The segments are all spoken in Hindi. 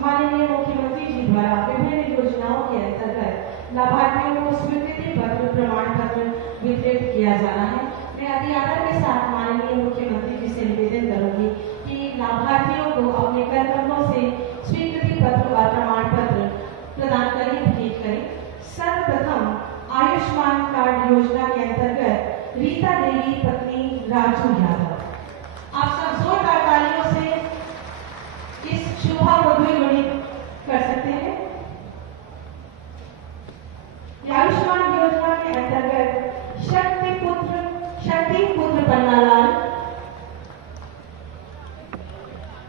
माननीय मुख्यमंत्री जी द्वारा विभिन्न योजनाओं के अंतर्गत लाभार्थियों को स्वीकृति पत्र प्रमाण पत्र वितरित किया जाना है। मैं अति आदर के साथ माननीय मुख्यमंत्री जी से निवेदन करूंगी कि लाभार्थियों को अपने कर्मकों से स्वीकृति पत्र और प्रमाण पत्र प्रदान करें, भेंट करें। सर्वप्रथम आयुष्मान कार्ड योजना के अंतर्गत रीता देवी पत्नी राजू यादव, आप सब जोरदार तालियों से इस शुभा को द्विगुणित कर सकते हैं। आयुष्मान योजना के अंतर्गत शक्ति पुत्र पन्नालाल,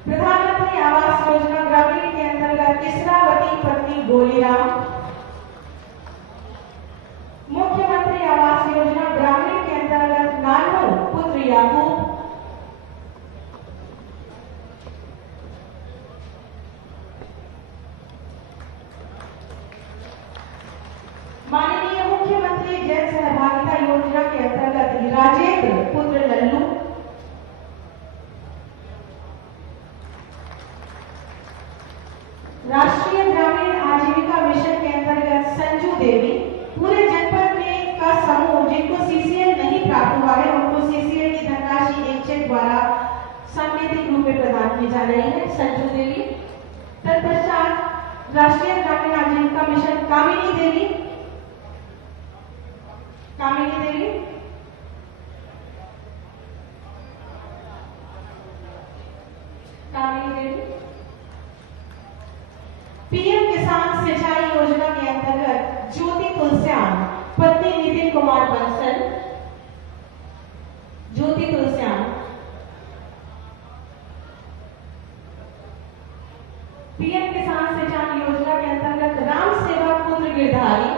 प्रधानमंत्री आवास योजना ग्रामीण के अंतर्गत इसरावती पत्नी गोलीराम, मुख्यमंत्री आवास योजना ग्रामीण के अंतर्गत नानू पुत्र याकूब, माननीय मुख्यमंत्री जन सहभागिता योजना के अंतर्गत राजेंद्र पुत्र लल्लू, राष्ट्रीय ग्रामीण आजीविका मिशन के अंतर्गत संजू देवी। पूरे जनपद में का समूह जिनको सीसीएल नहीं प्राप्त हुआ है उनको सीसीएल की धनराशि एक चेक द्वारा सांकेतिक रूप में प्रदान की जा रही है, संजू देवी। तत्पश्चात राष्ट्रीय ग्रामीण आजीविका मिशन कामिनी देवी, पीएम किसान सिंचाई योजना के अंतर्गत ज्योति तुलस्यान पत्नी नितिन कुमार बंसल, ज्योति तुलस्यान। पीएम किसान सिंचाई योजना के अंतर्गत राम सेवक पुत्र गिरधारी,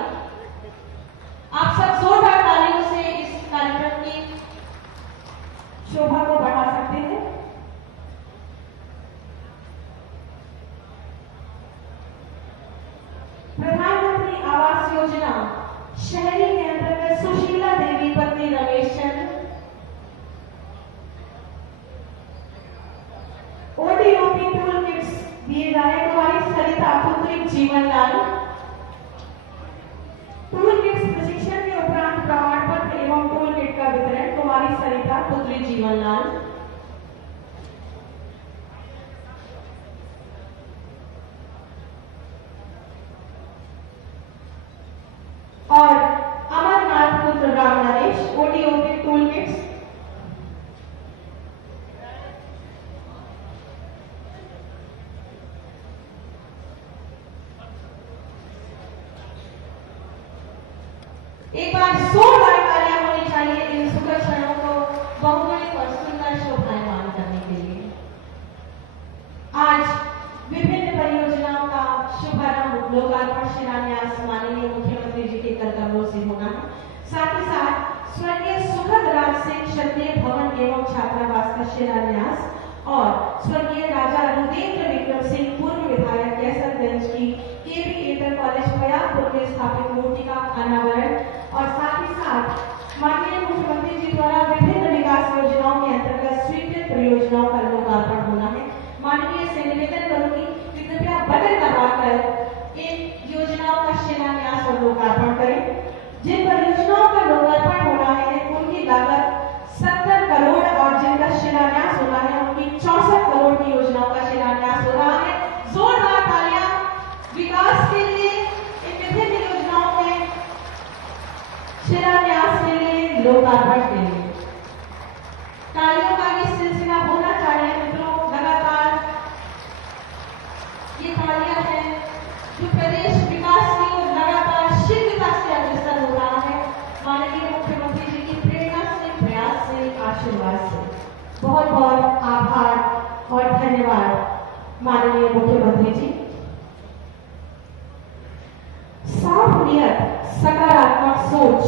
आप सब जोरदार तालियों से इस कार्यक्रम की शोभा को बढ़ा सकते हैं। प्रधानमंत्री आवास योजना शहरी के अंतर्गत सुशीला देवी पत्नी Ramesh Chandra, ODOP tool kits दिए जा रहे कुमारी सरिता पुत्री जीवनलाल, टूल किट्स प्रशिक्षण के उपरांत प्रमाण पत्र एवं टूल किट का वितरण कुमारी सरिता पुत्री जीवनलाल, और अमरनाथ पुत्र Ram Naresh, ODOP tool kits. एक बार जोरदार तालियां होनी चाहिए इन सुखद क्षणों को बहुगुणित और सुंदर शोभायमान करने के लिए। आज विभिन्न परियोजनाओं का शुभारंभ, लोकार्पण, शिलान्यास माननीय मुख्यमंत्री जी के कर कमलों से होना है। साथ ही साथ स्वर्गीय सुखद राज सिंह क्षत्रिय भवन एवं छात्रावास का शिलान्यास और स्वर्गीय राजा रुद्रेंद्र विक्रम सिंह पूर्व विधायक कैसरगंज की केवी इंटर कॉलेज फयादपुर में स्थापित मूर्ति का अनावरण और साथ ही साथ माननीय मुख्यमंत्री जी द्वारा विभिन्न विकास योजनाओं के अंतर्गत स्वीकृत परियोजनाओं का लोकार्पण होना है। माननीय से निवेदन करूंगी कि कृपया बटन दबाकर इन योजनाओं का शिलान्यास और लोकार्पण करें। जिन परियोजनाओं का लोकार्पण होना है उनकी लागत 70 करोड़ और जिनका शिलान्यास होना है उनकी 64 करोड़ की योजनाओं का शिलान्यास हो रहा है। जोरदार तालियां विकास के लिए, इन विभिन्न योजनाओं के शिलान्यास के लिए, लोकार्पण के लिए। तालियों का ये सिलसिला होना चाहिए मित्रों, लगातार ये तालियां हैं जो प्रदेश विकास की ओर लगातार शीघ्रता से अग्रसर हो रहा है माननीय मुख्यमंत्री जी की प्रेरणा से, प्रयास से, आशीर्वाद से। बहुत बहुत आभार और धन्यवाद माननीय मुख्यमंत्री जी। साफ नियत, सकारात्मक सोच,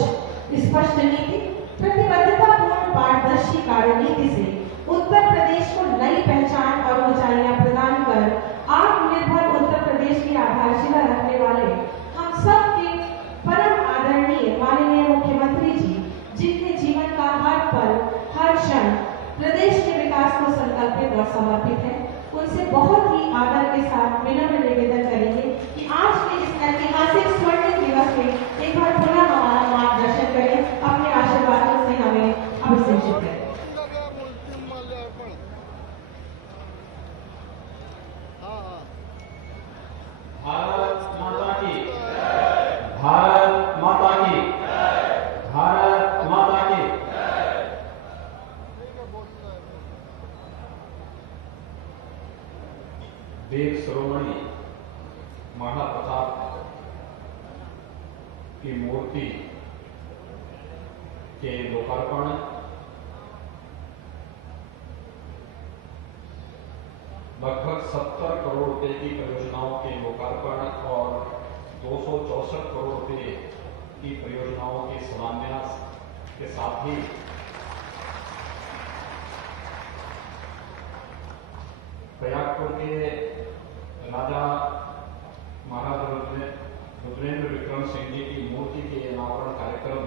स्पष्ट नीति, प्रतिबद्धतापूर्ण पारदर्शी कार्यनीति से उत्तर प्रदेश को नई पहचान और ऊंचाइयां प्रदान कर आत्मनिर्भर उत्तर प्रदेश की आधारशिला रखने वाले हम सब के परम आदरणीय माननीय मुख्यमंत्री जी, जिनके जीवन का हर पल, हर क्षण प्रदेश के विकास को संकल्पित और समर्पित है, उनसे बहुत ही आदर के साथ विनम्र वीर शिरोमणि महाराणा प्रताप की मूर्ति के लोकार्पण, लगभग 70 करोड़ रुपए की परियोजनाओं के लोकार्पण और 264 करोड़ रुपए की परियोजनाओं के शिलान्यास के साथ ही प्रयागपुर के राजा महाराजा रुद्रेंद्र विक्रम सिंह जी की मूर्ति के अनावरण कार्यक्रम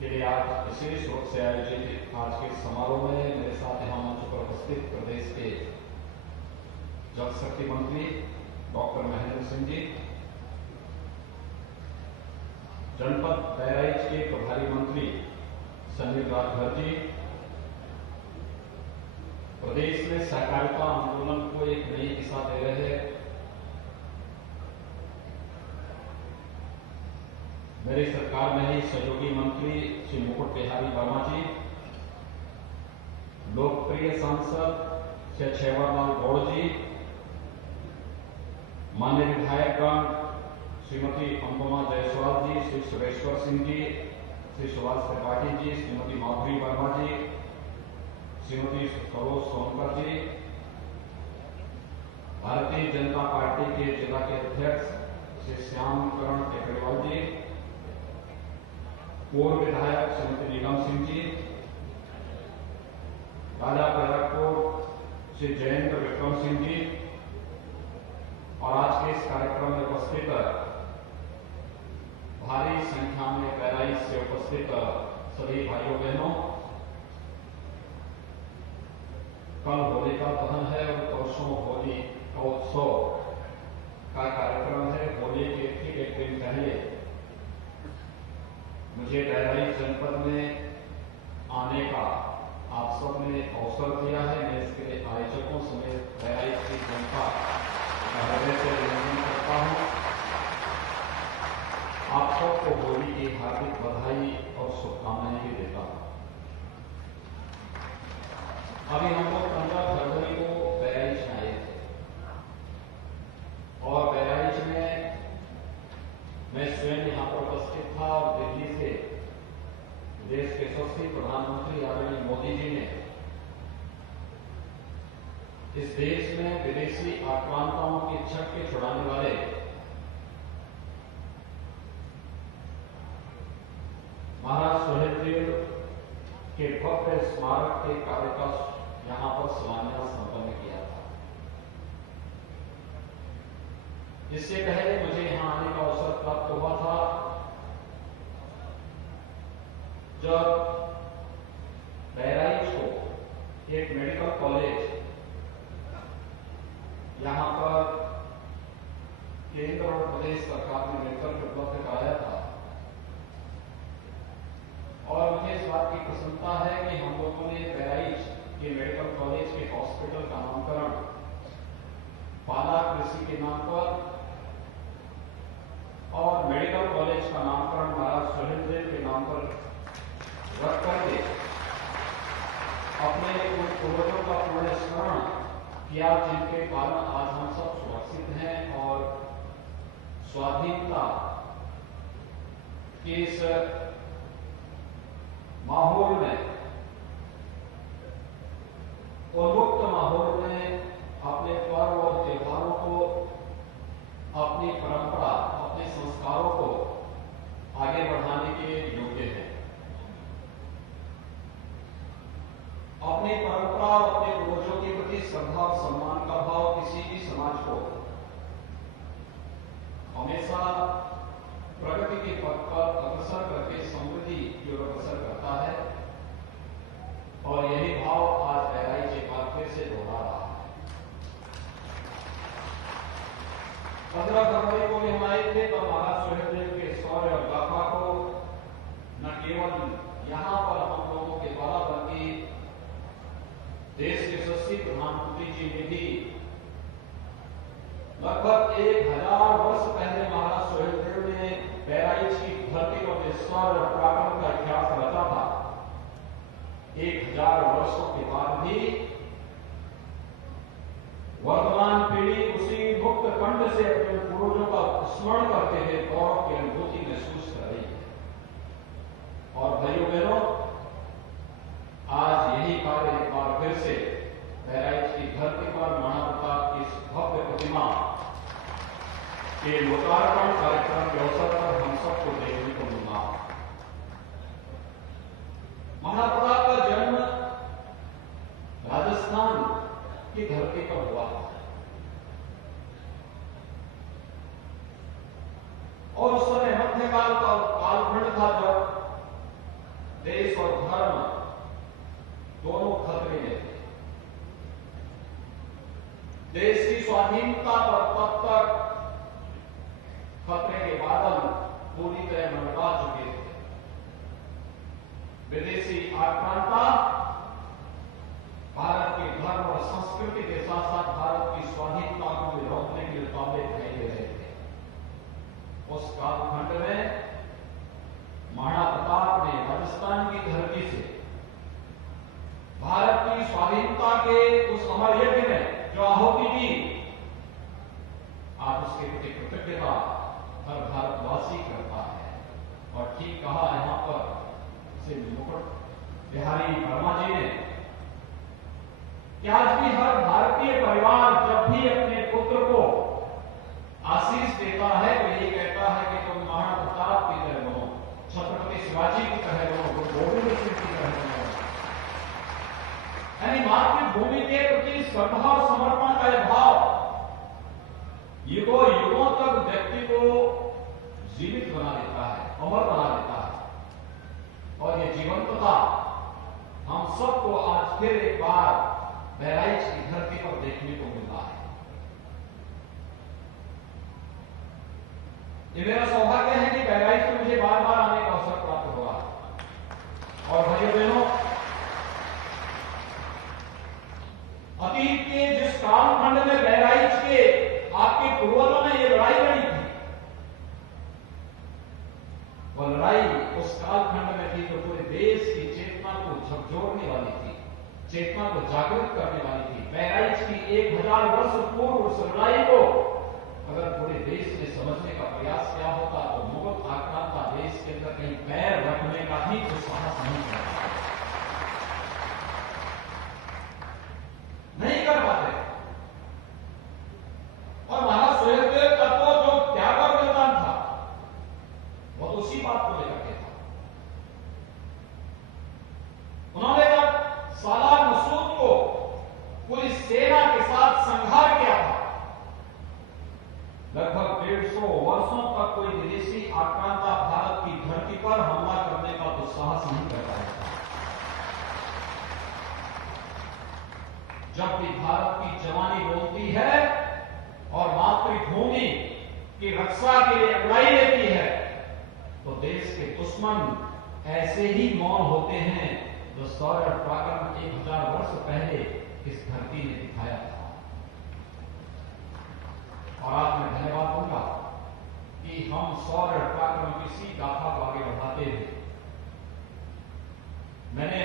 के लिए आज विशेष रूप से आयोजित आज के समारोह में मेरे साथ यहां मंच पर उपस्थित प्रदेश के जल शक्ति मंत्री डॉक्टर महेंद्र सिंह जी, जनपद बहराइच के प्रभारी मंत्री संजीव राजभर जी, प्रदेश में सहकारिता आंदोलन को एक नई दिशा दे रहे मेरी सरकार में ही सहयोगी मंत्री श्री मुकुट बिहारी वर्मा जी, लोकप्रिय सांसद श्री छेवरलाल गौड़ जी, मान्य विधायकगण श्रीमती अनुपमा जायसवाल जी, श्री सुरेश्वर सिंह जी, श्री सुभाष त्रिपाठी जी, श्रीमती माधुरी वर्मा जी, श्रीमती सरोज सोनकर जी, भारतीय जनता पार्टी के जिला के अध्यक्ष श्री श्यामकरण टेकड़ीवाल जी, पूर्व विधायक श्रीमती नीलम सिंह जी, राजा प्रयागपुर श्री जयेंद्र विक्रम सिंह जी और आज के इस कार्यक्रम में उपस्थित भारी संख्या में बहराइच से उपस्थित सभी भाइयों बहनों, कल होलिका दहन है और परसों होली का उत्सव का कार्यक्रम है। होली के ठीक एक दिन पहले मुझे बहराइच जनपद में आने का आप सब ने अवसर दिया है। मैं इसके आयोजकों समेत बहराइच की जनता का हृदय से अभिनंदन करता हूं। आप सबको होली की हार्दिक बधाई और शुभकामनाएं भी देता हूं। अभी हम लोग 15 फरवरी को बहराइच में आए थे और बहराइच में मैं स्वयं यहां पर उपस्थित था और दिल्ली से देश के यशस्वी प्रधानमंत्री आदरणीय मोदी जी ने इस देश में विदेशी आक्रांताओं की छक्के छुड़ाने वाले महाराज सुहेलदेव के भव्य स्मारक के कार्य का यहां पर शिलान्यास संपन्न किया था। इससे पहले मुझे यहां आने का अवसर प्राप्त हुआ था जब बहराइच को एक मेडिकल कॉलेज यहां पर केंद्र और प्रदेश सरकार ने मिलकर उपलब्ध कराया था और मुझे इस बात की प्रसन्नता है कि हम लोगों ने बहराइच के मेडिकल कॉलेज के हॉस्पिटल का नामकरण पाला कृषि के नाम पर और मेडिकल कॉलेज का नामकरण महाराज सुहेलदेव के नाम पर रख करके अपने पूर्वजों का पुण्य स्मरण किया, जिनके कारण आज हम सब सुरक्षित हैं और स्वाधीनता के इस माहौल में, उन्मुक्त माहौल में अपने पर्व और त्योहारों को, अपनी परंपरा, अपने संस्कारों को आगे बढ़ाने के योग्य है। अपनी परंपरा और अपने पूर्वजों के प्रति श्रद्धा और सम्मान का भाव किसी भी समाज को हमेशा प्रगति के पथ पर अग्रसर करके समृद्धि की ओर अग्रसर करता है और यही भाव आज बहराइच एक बार फिर से दोहरा रहा है। 15 फरवरी को हम आए थे तो महाराज सुहेलदेव के शौर्य और गाथा को न केवल यहां पर हम लोगों के द्वारा बल्कि देश के यशस्वी प्रधानमंत्री जी ने भी लगभग 1000 वर्ष पहले महाराज सुहेलदेव ने बहराइच की धरती पर शौर्य और पराक्रम का इतिहास रचा था। 1000 वर्षों के बाद भी वर्तमान पीढ़ी उसी मुक्त कंठ से अपने पूर्वजों का स्मरण करते हुए गौरव की अनुभूति महसूस कर रही है। और भाइयों बहनों, आज यही कार्य एक बार फिर से बहराइच की धरती पर महाराणा प्रताप की इस भव्य प्रतिमा के लोकार्पण कार्यक्रम के अवसर पर हम सबको देखने को मिला। महाराणा प्रताप का जन्म राजस्थान की धरती पर हुआ और उस समय मध्यकाल का कालखंड था जब देश और धर्म दोनों खतरे में थे। देश की स्वाधीनता पर तब तक खतरे के बादल पूरी तरह मंडरा चुके थे। विदेशी आक्रांता भारत के धर्म और संस्कृति के साथ साथ भारत की स्वाधीनता को रोकने के लिए ताबे दिखाई दे रहे थे। उस कालखंड में महाराणा प्रताप ने राजस्थान की धरती से भारत की स्वाधीनता के उस अमर यज्ञ में जो आहुति दी, आप उसके प्रति कृतज्ञता हर भारतवासी करता है। और ठीक कहा यहां पर से मुकुट बिहारी वर्मा जी ने कि आज भी हर भारतीय परिवार जब भी अपने पुत्र को आशीष देता है तो यही कहता है कि तुम महाराणा प्रताप की तरह बनो, छत्रपति शिवाजी की तरह बनो, गुरु गोविंद सिंह की तरह बनो। यानी मातृभूमि के प्रति श्रद्धा और समर्पण का यह भाव युगों युगों तक व्यक्ति को जीवित बना देता है, अमर बना देता है। और यह जीवंतता हम सबको आज फिर एक बार बहराइच की धरती पर देखने को मिला है। ये मेरा सौभाग्य है कि बहराइच में मुझे बार बार आने का अवसर प्राप्त हुआ। और भाइयों बहनों, अतीत के जिस कालखंड में बहराइच के आपके पूर्वजों ने ये लड़ाई लड़ी थी, वह लड़ाई उस कालखंड में थी जो पूरे देश की चेतना को झकझोरने वाली थी, चेतना को जागृत करने वाली थी। बहराइच की 1000 वर्ष पूर्व उस लड़ाई को अगर पूरे देश ने समझने का प्रयास किया होता तो मुगल आक्रांता देश के अंदर कहीं पैर रखने का भी कुछ साहस नहीं करता, नहीं कर पाते। और महाराज सुहेलदेव का तो जो त्याग और बलिदान था वो तो उसी बात को लेकर के था। उन्होंने जब सालार मसूद को पूरी सेना के साथ संहार किया था, लगभग 150 वर्षों तक कोई विदेशी आक्रांता भारत की धरती पर हमला करने का तो साहस नहीं कर पाया था। जब भी भारत की जवानी बोलती है और मातृभूमि की रक्षा के लिए अगुवाई लेती है तो देश के दुश्मन ऐसे ही मौन होते हैं जो शौर्य पराक्रम 1000 वर्ष पहले इस धरती ने दिखाया था। और आज मैं धन्यवाद दूंगा कि हम शौर्य पराक्रम की इसी गाथा को आगे बढ़ाते हुए, मैंने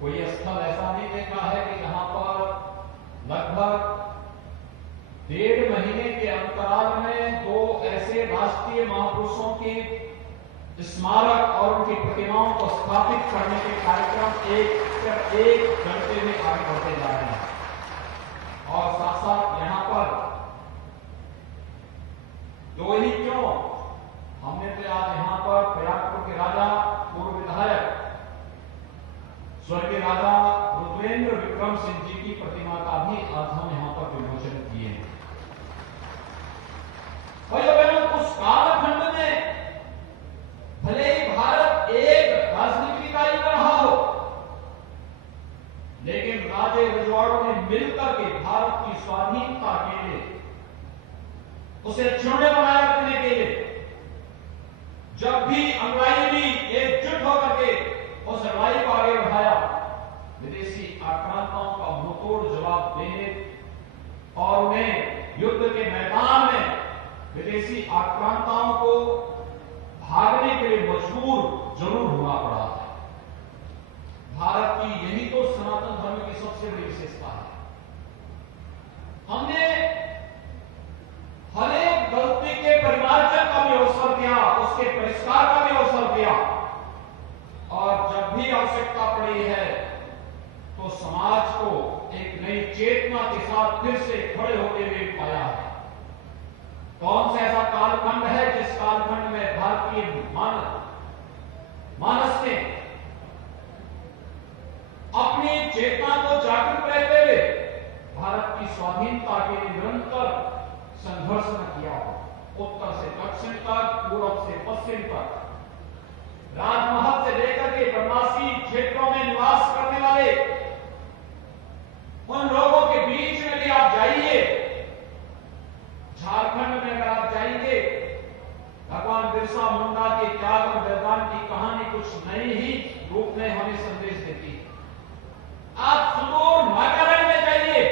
कोई स्थल ऐसा नहीं देखा है कि जहां पर लगभग 1.5 महीने के अंतराल में 2 ऐसे राष्ट्रीय महापुरुषों के स्मारक और उनकी प्रतिमाओं को स्थापित करने के कार्यक्रम एक घंटे में आगे बढ़ते जा रहे हैं। और साथ साथ यहां पर 2 ही क्यों, हमने तो आज यहां पर प्रयागपुर के राजा पूर्व विधायक स्वर्गीय राजा रुद्रेंद्र विक्रम सिंह जी की प्रतिमा का भी आज हम यहां पर विमोचन किए हैं। भाइयों बहनों, उस कालखंड में भले ही भारत एक राजनीतिक इकाई का रहा हो, लेकिन राजे रजवाड़ों ने मिलकर के भारत की स्वाधीनता के लिए, उसे चुने बनाए रखने के लिए जब भी अंग्रेजी भी एकजुट होकर के उस लड़ाई को आगे बढ़ाया, विदेशी आक्रांताओं का मुंहतोड़ जवाब देने और उन्हें युद्ध के मैदान में विदेशी आक्रांताओं को भागने के लिए मजबूर जरूर होना पड़ा है। भारत की यही तो सनातन धर्म की सबसे बड़ी विशेषता है अवसर दिया, उसके परिष्कार का भी अवसर दिया, और जब भी आवश्यकता पड़ी है तो समाज को एक नई चेतना के साथ फिर से खड़े होते हुए पाया है। कौन सा ऐसा कालखंड है जिस कालखंड में भारतीय मानस ने अपनी चेतना को जागृत रहते हुए भारत की स्वाधीनता के लिए निरंतर संघर्ष न किया हो। उत्तर से दक्षिण तक, पूर्व से पश्चिम तक, राजमहल से लेकर के वनवासी क्षेत्रों में निवास करने वाले उन लोगों के बीच में भी आप जाइए। झारखंड में अगर आप जाएंगे, भगवान बिरसा मुंडा के त्याग और बलिदान की कहानी कुछ नई ही रूप में हमें संदेश देती है। आप सुदूर नागालैंड में जाइए।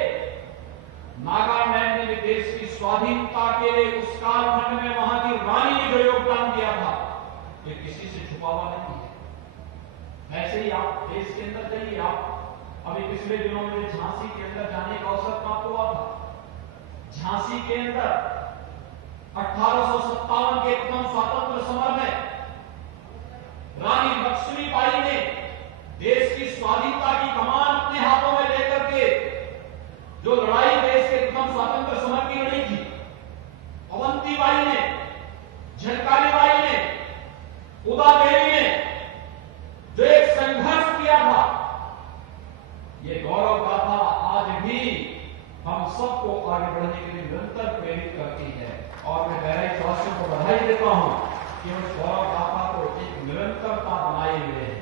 नागालैंड ने भी देश की स्वाधीनता के लिए उस कालखंड में वहां की रानी ने जो योगदान दिया था, ये किसी से छुपा हुआ नहीं है। ऐसे ही आप देश के अंदर जाइए। आप अभी पिछले दिनों में झांसी के अंदर जाने का अवसर प्राप्त हुआ था। झांसी के अंदर 1857 के प्रथम स्वतंत्र समर में रानी लक्ष्मीबाई ने देश की स्वाधीनता की कमान अपने हाथों में लेकर के जो लड़ाई देश के प्रथम स्वतंत्र समर की लड़ी थी, अवंतीबाई ने, झलकारीबाई ने, उदा देवी ने जो एक संघर्ष किया था, ये गौरव गाथा आज भी हम सबको आगे बढ़ने के लिए निरंतर प्रेरित करती है। और मैं बहराइच वासियों को बधाई देता हूं कि उस गौरव गाथा को एक निरंतरता बनाए हुए है।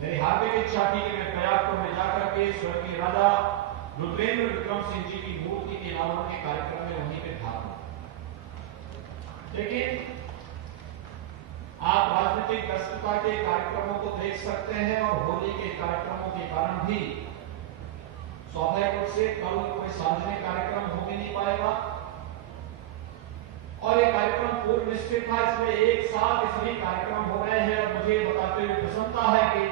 मेरी हार्दिक इच्छा थी कि मैं प्रयागपुर में जाकर के स्वर्गीय राजा रुद्रेंद्र विक्रम सिंह जी की मूर्ति के अनावरण के कार्यक्रम में वहीं पे भाग लूं, लेकिन आप राजनीतिक व्यस्तता के कार्यक्रमों को देख सकते हैं और होली के कार्यक्रमों के कारण भी स्वाभाविक रूप से कल कोई सार्वजनिक कार्यक्रम हो भी नहीं पाएगा। और ये कार्यक्रम पूर्व निश्चित था, इसमें एक साथ सभी कार्यक्रम हो रहे हैं। और मुझे बताते हुए प्रसन्नता है कि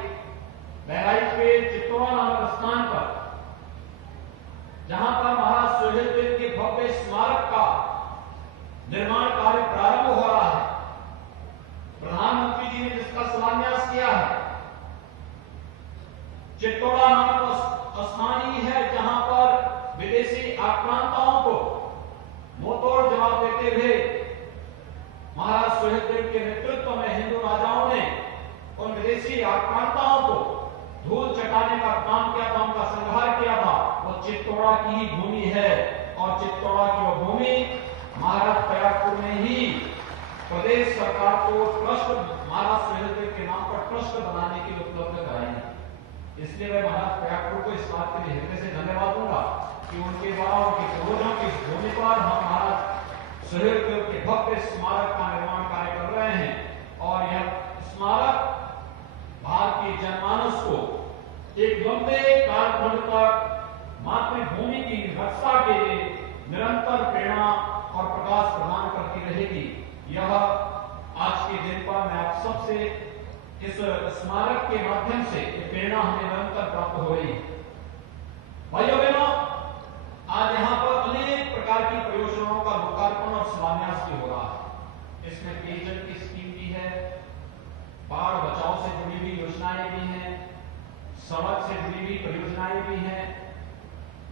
बहराइच के चित्तौड़ा नामक स्थान पर, जहां पर महाराज सुहेलदेव के भव्य स्मारक का निर्माण कार्य प्रारंभ हो रहा है, प्रधानमंत्री जी ने जिसका शिलान्यास किया है, चित्तौड़ा नामक स्थान ही है जहां पर विदेशी आक्रांताओं को मुंहतोड़ जवाब देते हुए महाराज सुहेलदेव के नेतृत्व में हिंदू राजाओं ने उन विदेशी आक्रांताओं को धूल चटाने का काम किया था, उनका संहार किया था। वो चित्तौड़ा की ही भूमि है और चित्तौड़ा की वो भूमि महाराज प्रयागपुर में ही प्रदेश सरकार को ट्रस्ट, महाराज सुहेलदेव के नाम पर ट्रस्ट बनाने के लिए उपलब्ध कराई है। इसलिए मैं महाराज प्रयागपुर को इस बात के लिए हृदय से धन्यवाद दूंगा कि उनके द्वारा उनके पूर्वजों की भूमि पर हम महाराज सुहेलदेव के भव्य स्मारक का निर्माण कार्य कर रहे हैं। और यह स्मारक भारतीय जनमानस को एक लंबे कालखंड तक मातृभूमि की रक्षा के लिए निरंतर प्रेरणा और प्रकाश प्रदान करती रहेगी। यह आज के दिन पर मैं आप सबसे इस स्मारक के माध्यम से प्रेरणा हमें निरंतर प्राप्त हो रही है। भाइयों बहनों, आज यहाँ पर अनेक प्रकार की परियोजनाओं का लोकार्पण और शिलान्यास भी हो रहा है। इसमें पेयजल की स्कीम भी है, बाढ़ बचाव से जुड़ी हुई योजनाएं भी हैं, सड़क से जुड़ी हुई परियोजनाएं भी हैं।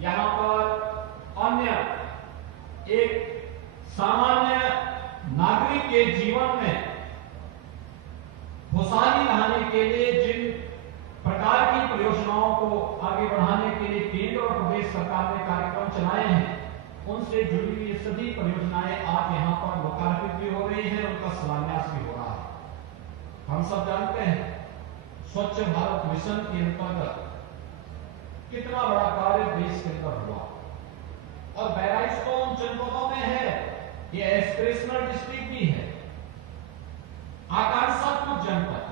यहाँ पर अन्य एक सामान्य नागरिक के जीवन में खुशहाली लाने के लिए जिन प्रकार की परियोजनाओं को आगे बढ़ाने के लिए केंद्र और प्रदेश सरकार ने कार्यक्रम चलाए हैं, उनसे जुड़ी हुई सभी परियोजनाएं आज यहाँ पर लोकार्पित भी हो रही हैं, उनका शिलान्यास भी हो रहा है। हम सब जानते हैं स्वच्छ भारत मिशन के अंतर्गत कितना बड़ा कार्य देश के अंदर हुआ, और बहराइच तो उन जनपदों में है, ये एस्पिरेशनल डिस्ट्रिक्ट भी है, आकांक्षात्मक जनपद,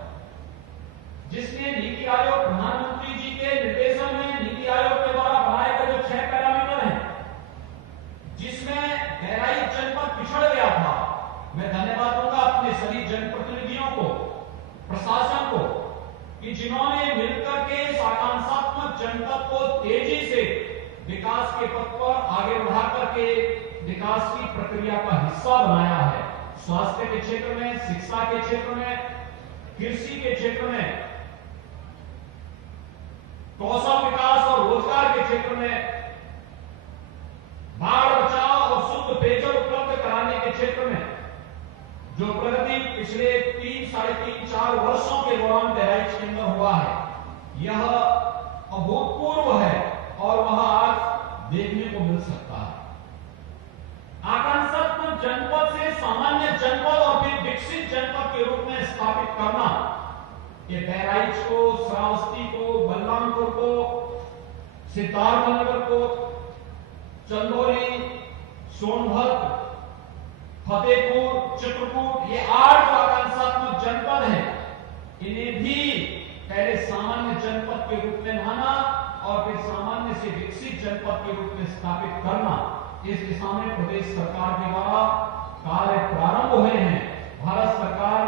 जिसमें नीति आयोग प्रधानमंत्री जी के निर्देशन में नीति आयोग के द्वारा बनाए गए जो 6 पैरामीटर हैं, जिसमें बहराइच जनपद पिछड़ गया था। मैं धन्यवाद दूंगा अपने सभी जनप्रतिनिधियों को, प्रशासन को, कि जिन्होंने मिलकर के इस आकांक्षात्मक जनपद को तेजी से विकास के पथ पर आगे बढ़ा करके विकास की प्रक्रिया का हिस्सा बनाया है। स्वास्थ्य के क्षेत्र में, शिक्षा के क्षेत्र में, कृषि के क्षेत्र में, कौशल विकास और रोजगार के क्षेत्र में, बाढ़ बचाव और शुद्ध पेयजल उपलब्ध कराने के क्षेत्र में जो प्रगति पिछले 3, साढ़े 3, 4 वर्षों के दौरान बहराइच के अंदर हुआ है, यह अभूतपूर्व है और वह आज देखने को मिल सकता है। आकांक्षात्मक जनपद से सामान्य जनपद और फिर विकसित जनपद के रूप में स्थापित करना, ये बहराइच को, श्रावस्ती को, बलरामपुर को, सिद्धार्थनगर को, चंदौली, सोनभद्र, फतेहपुर, चित्रकूट, ये 8 आकांक्षात्मक जनपद हैं, इन्हें भी पहले सामान्य जनपद के रूप में माना और फिर सामान्य से विकसित जनपद के रूप में स्थापित करना, इस दिशा में प्रदेश सरकार के द्वारा कार्य प्रारंभ हुए हैं। भारत सरकार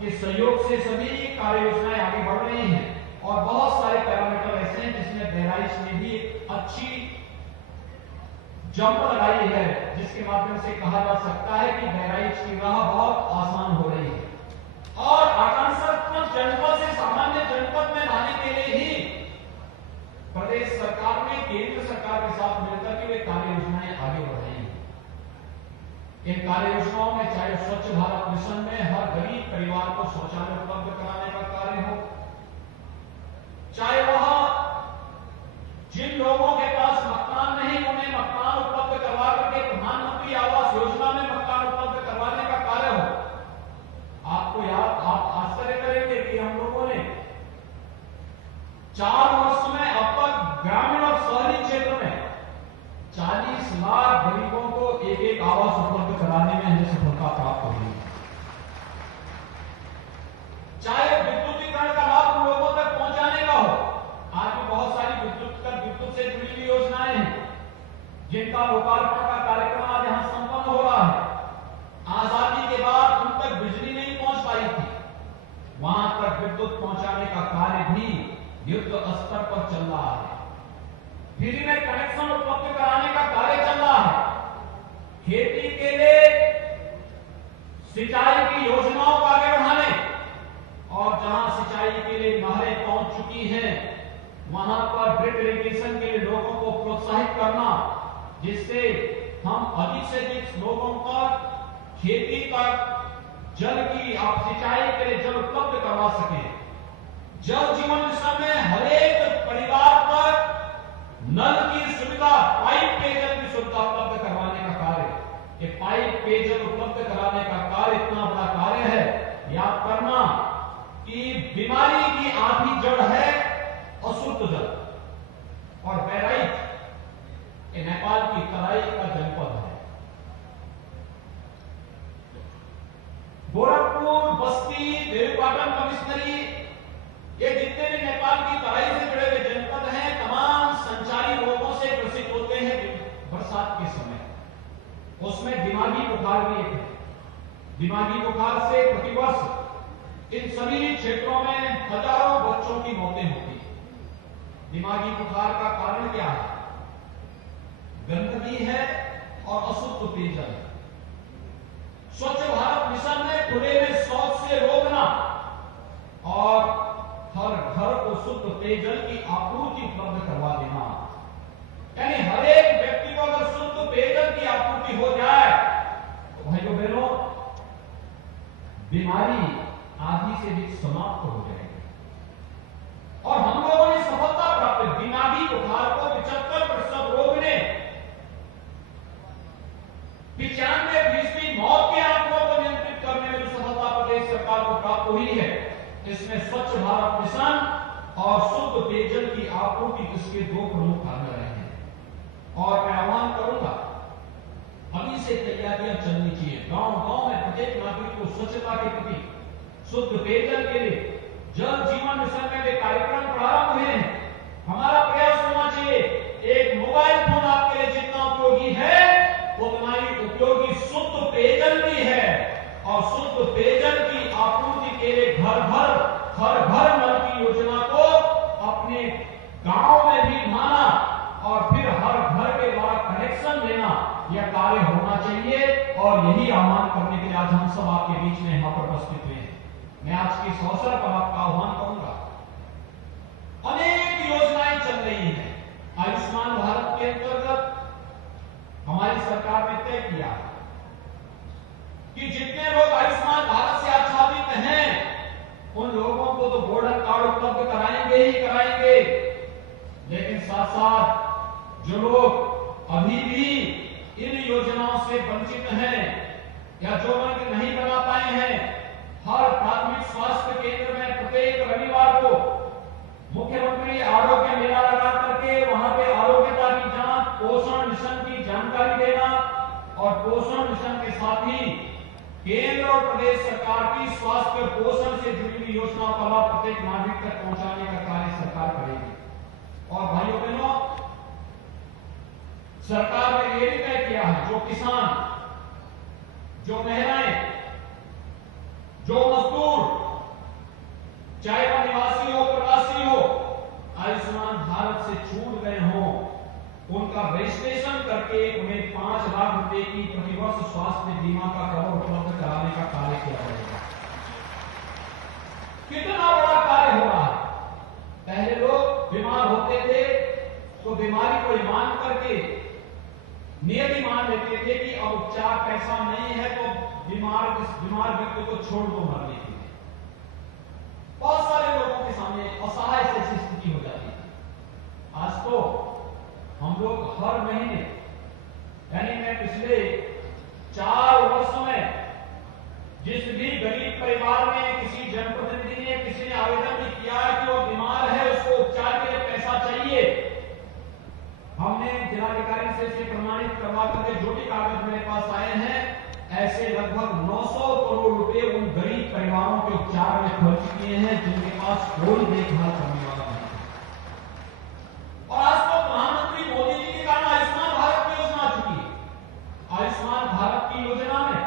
के सहयोग से सभी कार्य योजनाएं आगे बढ़ रही हैं और बहुत सारे पैरामीटर ऐसे हैं जिसमें बहराइच ने भी अच्छी जंप लगाई है, जिसके माध्यम से कहा जा सकता है कि बहराइच की राह बहुत आसान हो रही है। और आकांक्षात्मक जनपद से सामान्य जनपद में लाने के लिए ही प्रदेश सरकार ने केंद्र सरकार के साथ मिलकर के वे कार्य योजनाएं आगे बढ़ रही हैं। इन कार्य योजनाओं में चाहे स्वच्छ भारत मिशन में हर गरीब परिवार को शौचालय उपलब्ध कराने का कार्य हो, चाहे वह जिन लोगों के पास मकान नहीं उन्हें मकान उपलब्ध करवा करके प्रधानमंत्री आवास योजना में मकान उपलब्ध करवाने का कार्य हो। आपको याद, आप आश्चर्य करेंगे कि हम लोगों ने 4 वर्ष में अब तक ग्रामीण और शहरी क्षेत्र में 40 लाख गरीबों को एक आवास उपलब्ध कराने में हमें सफलता प्राप्त हुई। चाहे विद्युतीकरण का लाभ उन लोगों तक पहुंचाने का हो, आज भी बहुत सारी विद्युत से जुड़ी हुई योजनाएं हैं जिनका लोकार्पण का कार्यक्रम आज यहां संपन्न हो रहा है। आजादी के बाद उन तक बिजली नहीं पहुंच पाई थी, वहां तक विद्युत पहुंचाने का कार्य भी युद्ध स्तर पर चल रहा है। फ्री में कनेक्शन उपलब्ध कराने का कार्य चल रहा है। खेती के लिए सिंचाई की योजनाओं को आगे बढ़ाने और जहां सिंचाई के लिए नहरें पहुंच चुकी हैं वहां पर ड्रिप इरिगेशन के लिए लोगों को प्रोत्साहित करना, जिससे हम अधिक से अधिक लोगों तक खेती तक जल की सिंचाई के लिए जल उपलब्ध करवा सके। जल जीवन मिशन में हर एक परिवार तक नल की सुविधा, पाइप पेयजल की सुविधा उपलब्ध करवाने का कार्य, ये पाइप पेयजल उपलब्ध कराने का कार्य इतना बड़ा कार्य है। याद करना कि बीमारी की आधी जड़ है अशुद्ध जल, और बहराइच ये नेपाल की तराई का जनपद है। गोरखपुर, बस्ती, देवीपाटन, कमिश्नरी, ये जितने भी नेपाल की तराई से जुड़े हुए जनपद हैं, तमाम संचारी रोगों से ग्रसित होते हैं बरसात के समय। उसमें दिमागी बुखार भी एक है। दिमागी बुखार से प्रतिवर्ष इन सभी क्षेत्रों में हजारों बच्चों की मौतें होती हैं। दिमागी बुखार का कारण क्या है? गंदगी है और अशुद्ध पेयजल है। स्वच्छ भारत मिशन में खुले में शौच से रोकना और हर घर को शुद्ध पेयजल की आपूर्ति उपलब्ध करवा देना, यानी हर एक व्यक्ति को अगर शुद्ध पेयजल की आपूर्ति हो जाए तो भाइयों बहनों बीमारी आधी से भी समाप्त हो जाएगी। और हम लोगों ने सफलता प्राप्त, दिमागी बुखार को 75% रोकने, 95% मौत के आंकड़ों को नियंत्रित करने में जो सफलता प्रदेश सरकार को प्राप्त हुई है, इसमें स्वच्छ भारत मिशन और शुद्ध पेयजल की आपूर्ति इसके 2 प्रमुख कारण रहे हैं। और मैं आह्वान करूंगा, अभी से तैयारियां चलनी चाहिए। गांव गांव में प्रत्येक नागरिक को स्वच्छता के प्रति, शुद्ध पेयजल के लिए जल जीवन मिशन में वे कार्यक्रम प्रारंभ हुए हैं। हमारा प्रयास होना चाहिए, एक मोबाइल फोन आपके लिए जितना उपयोगी है उतना ही उपयोगी शुद्ध पेयजल भी है। और शुद्ध पेयजल की आपूर्ति के लिए घर घर नल की योजना को अपने गांव में भी माना और फिर हर घर के द्वारा कनेक्शन देना, यह कार्य होना चाहिए और यही आह्वान करने के लिए आज हम सब आपके बीच में यहां पर उपस्थित हुए हैं। मैं आज के इस अवसर पर आपका आह्वान करूंगा। अनेक योजनाएं चल रही हैं। आयुष्मान भारत के अंतर्गत हमारी सरकार ने तय किया कि जितने लोग आयुष्मान भारत से आच्छादित हैं उन लोगों को तो गोल्डन कार्ड उपलब्ध कराएंगे ही कराएंगे, लेकिन साथ साथ जो लोग अभी भी इन योजनाओं से वंचित हैं या जो वर्ग नहीं बना पाए हैं, हर प्राथमिक स्वास्थ्य केंद्र में प्रत्येक रविवार को मुख्यमंत्री आरोग्य मेला लगा करके वहां पे आरोग्यता की जांच, पोषण मिशन की जानकारी देना और पोषण मिशन के साथ ही केंद्र और प्रदेश सरकार की स्वास्थ्य और पोषण से जुड़ी हुई योजनाओं का लाभ प्रत्येक नागरिक तक पहुंचाने का कार्य सरकार करेगी। और भाइयों बहनों, सरकार ने यह भी तय किया है जो किसान, जो महिलाएं, जो मजदूर, चाहे वह निवासी हो प्रवासी हो, आयुष्मान भारत से छूट गए हों, उनका रजिस्ट्रेशन करके उन्हें 5 लाख रुपए की प्रतिवर्ष स्वास्थ्य बीमा का कवर उपलब्ध कराने का कार्य किया जाएगा। कितना बड़ा कार्य हो रहा है। पहले लोग बीमार होते थे तो बीमारी को मान करके नियति मान लेते थे कि अब उपचार पैसा नहीं है तो बीमार व्यक्ति को छोड़ दो मरने के लिए। बहुत सारे लोगों के सामने असहाय से स्थिति हो जाती है। आज तो हम लोग हर महीने, यानी मैं पिछले 4 वर्षों में जिस भी गरीब परिवार में किसी जनप्रतिनिधि ने, किसी ने आवेदन भी किया है कि वो बीमार है, उसको उपचार के लिए पैसा चाहिए, हमने जिलाधिकारी से इसे प्रमाणित करवा करके जो भी कागज मेरे पास आए हैं, ऐसे लगभग 900 करोड़ रुपए उन गरीब परिवारों के उपचार में खर्च किए हैं जिनके पास कोई देखभाल करने वाला नहीं। और आज तो प्रधानमंत्री मोदी जी के कारण आयुष्मान भारत की योजना आ चुकी है। आयुष्मान भारत की योजना में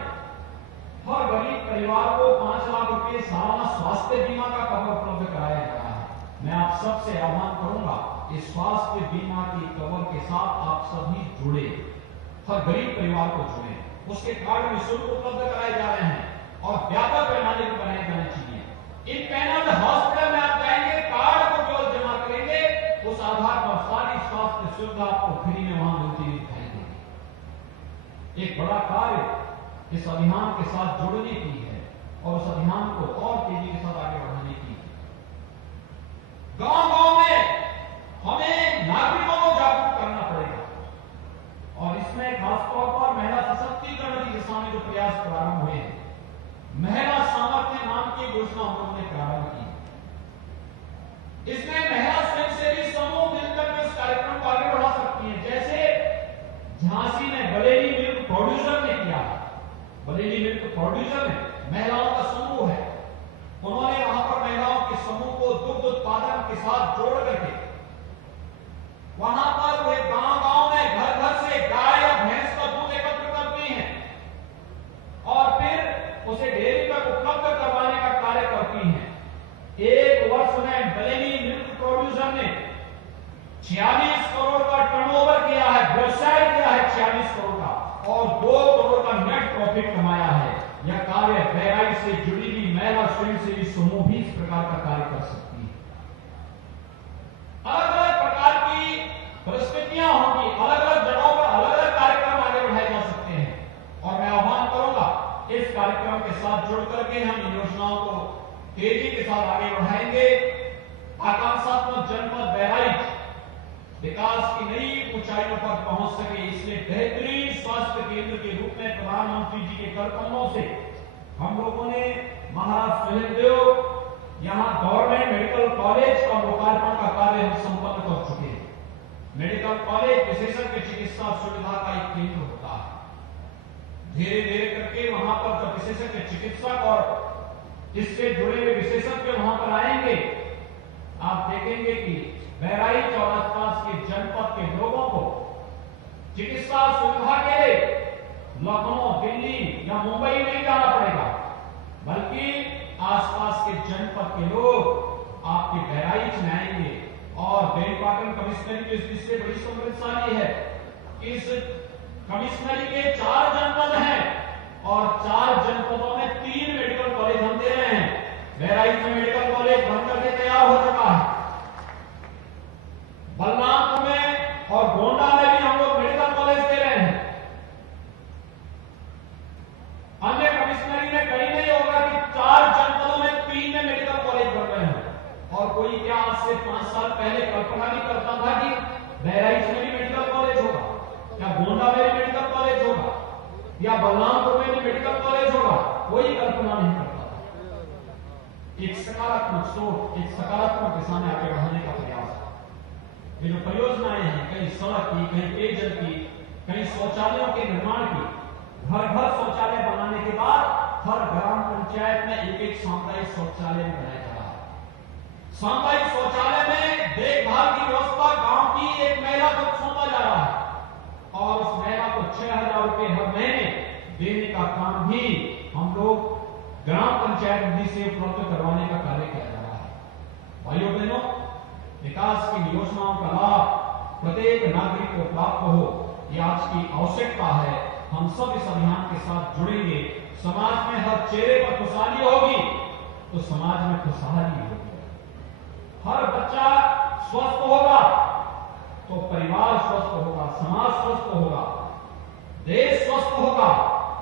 हर गरीब परिवार को 5 लाख रुपए सालाना स्वास्थ्य बीमा का कवर उपलब्ध कराया जा रहा है। मैं आप सबसे आह्वान करूंगा, इस स्वास्थ्य बीमा की कवर के साथ आप सभी जुड़े, हर गरीब परिवार को जुड़े, उसके कार्ड निःशुल्क उपलब्ध कराए जा रहे हैं और व्यापक पैमाने पर बनाए जाने चाहिए। इन पैनल हॉस्पिटल में आप जाएंगे, कार्ड को केवल जमा करेंगे, उस आधार पर सारी स्वास्थ्य सुविधा आपको फ्री में वहां मिलती हुई दिखाई देगी। एक बड़ा कार्य इस अभियान के साथ जुड़ने की है और उस अभियान को और तेजी के साथ आगे बढ़ाने की है। गांव-गांव में हमें नागरिकों को जागरूक करना पड़ेगा और इसमें खासतौर पर महिला सशक्तिकरण की दिशा में जो प्रयास प्रारंभ हुए हैं, महिला सामर्थ्य नाम की घोषणा हम लोगों ने प्रारंभ की। इसमें महिला स्वयंसेवी समूह मिलकर के इस कार्यक्रम को आगे बढ़ा सकती है। जैसे झांसी में बरेली मिल्क प्रोड्यूसर ने किया, बरेली मिल्क प्रोड्यूसर में महिलाओं का समूह है, उन्होंने वहां पर महिलाओं के समूह को दुग्ध उत्पादन के साथ जोड़ करके वहां पर वे गांव-गांव में घर-घर से गाय या भैंस का दूध एकत्र करती हैं और फिर उसे डेयरी तक उपलब्ध करवाने का कार्य करती हैं। 1 वर्ष में बरेली मिल्क प्रोड्यूसर ने 46 करोड़ का टर्नओवर किया है, व्यवसाय किया है 46 करोड़ का और 2 करोड़ का नेट प्रॉफिट कमाया है। यह कार्य बहराइच से जुड़ी हुई महिला स्वयंसेवी समूह भी इस प्रकार का कार्य कर सकती है। अलग अलग प्रकार की परिस्थितियां होंगी, अलग अलग जगहों पर अलग अलग कार्यक्रम आगे बढ़ाए जा सकते हैं और मैं आह्वान करूंगा इस कार्यक्रम के साथ जुड़ करके हम इन योजनाओं को तेजी के साथ आगे बढ़ाएंगे। आकांक्षात्मक जनपद बहराइच विकास की नई ऊंचाइयों पर पहुंच सके, इसलिए बेहतरीन स्वास्थ्य केंद्र के रूप में प्रधानमंत्री जी के कर कदमों से हम लोगों ने महाराज सुहेलदेव यहां गवर्नमेंट मेडिकल कॉलेज का लोकार्पण का कार्य हम संपन्न कर चुके हैं। मेडिकल कॉलेज विशेषज्ञ चिकित्सा सुविधा का एक केंद्र होता है। धीरे धीरे करके वहां पर जब विशेषज्ञ चिकित्सक और इससे जुड़े हुए विशेषज्ञ वहां पर आएंगे, आप देखेंगे कि बहराइच और आसपास के जनपद के लोगों को चिकित्सा सुविधा के लिए लखनऊ, दिल्ली या मुंबई नहीं जाना पड़ेगा, बल्कि आसपास के जनपद के लोग आपके बहराइच में आएंगे। और बेनीपाटन कमिश्नरी की इस दृष्टि से बड़ी समृद्धशाली है। इस कमिश्नरी के 4 जनपद हैं और 4 जनपदों में 3 मेडिकल कॉलेज हम दे रहे हैं। बहराइच में मेडिकल कॉलेज बनकर के तैयार हो चुका है। बलरामपुर में और गोंडा में भी हम लोग मेडिकल कॉलेज दे रहे हैं। अन्य कमिश्नरी में कहीं नहीं होगा कि 4 जनपदों में 3 में मेडिकल कॉलेज बन रहे हैं। और कोई क्या आज से 5 साल पहले कल्पना नहीं करता था कि बहराइच में भी मेडिकल कॉलेज होगा, या गोंडा में भी मेडिकल कॉलेज होगा, या बलरामपुर में भी मेडिकल कॉलेज होगा? कोई कल्पना नहीं करता था। एक सकारात्मक सोच, एक सकारात्मक दिशा में आगे बढ़ाने का प्रयास। ये जो परियोजनाएं हैं, कहीं सड़क की, कहीं पेयजल की, कहीं शौचालयों के निर्माण की, घर घर शौचालय बनाने के बाद हर ग्राम पंचायत में एक सामुदायिक शौचालय बनाया जा रहा है। सामुदायिक शौचालय में देखभाल की व्यवस्था गांव की एक महिला को सौंपा जा रहा है और उस महिला को 6,000 रुपए हर महीने देने का काम भी हम लोग ग्राम पंचायत निधि से उपलब्ध करवाने का कार्य किया जा रहा है। भाइयों बहनों, विकास की योजनाओं का लाभ प्रत्येक नागरिक को प्राप्त हो, यह आज की आवश्यकता है। हम सब इस अभियान के साथ जुड़ेंगे। समाज में हर चेहरे पर खुशहाली होगी तो समाज में खुशहाली होगी। हर बच्चा स्वस्थ होगा तो परिवार स्वस्थ होगा, समाज स्वस्थ होगा, देश स्वस्थ होगा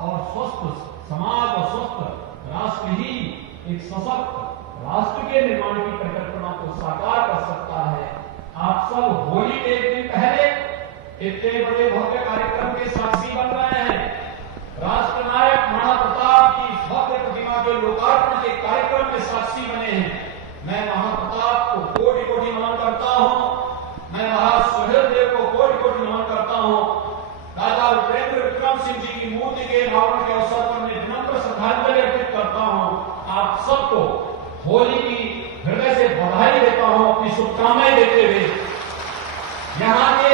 और स्वस्थ समाज और स्वस्थ राष्ट्र ही एक सशक्त राष्ट्र के निर्माण की परिकल्पना को साकार कर सकता है। आप सब होली के एक दिन पहले इतने बड़े भव्य कार्यक्रम के साक्षी बन रहे हैं। राष्ट्र नायक महाराणा प्रताप की भव्य प्रतिमा के लोकार्पण के कार्यक्रम में साक्षी बने हैं। मैं महाराणा प्रताप को कोटि कोटि नमन करता हूं। मैं महाराज सुहेल देव को कोटि कोटि नमन करता हूं। राजा रुद्रेंद्र विक्रम सिंह जी की मूर्ति के अनावरण के अवसर पर मैं विनम्र श्रद्धांजलि अर्पित करता हूं। आप सबको होली की हृदय से बधाई देता हूं, अपनी शुभकामनाएं देते हुए यहाँ के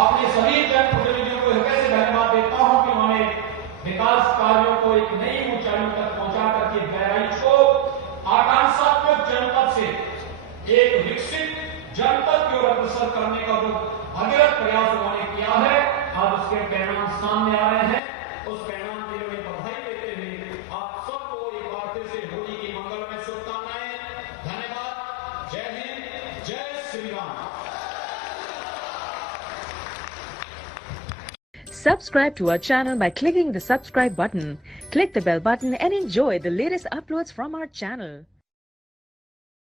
अपने सभी जनप्रतिनिधियों को हृदय से धन्यवाद देता हूं कि उन्होंने विकास कार्यों को एक नई ऊंचाइयों तक पहुंचा करके बहराइच को आकांक्षात्मक जनपद से एक विकसित जनपद की ओर अग्रसर करने का जो अविरत प्रयास उन्होंने किया है, आज उसके परिणाम सामने आ रहे हैं। उस परिणाम के लिए बधाई देते हुए आप सबको एक बार फिर से होली की मंगलमय शुभकामनाएं। धन्यवाद। जय हिंद, जय Shri Ram. Subscribe to our channel by clicking the subscribe button. Click the bell button and enjoy the latest uploads from our channel.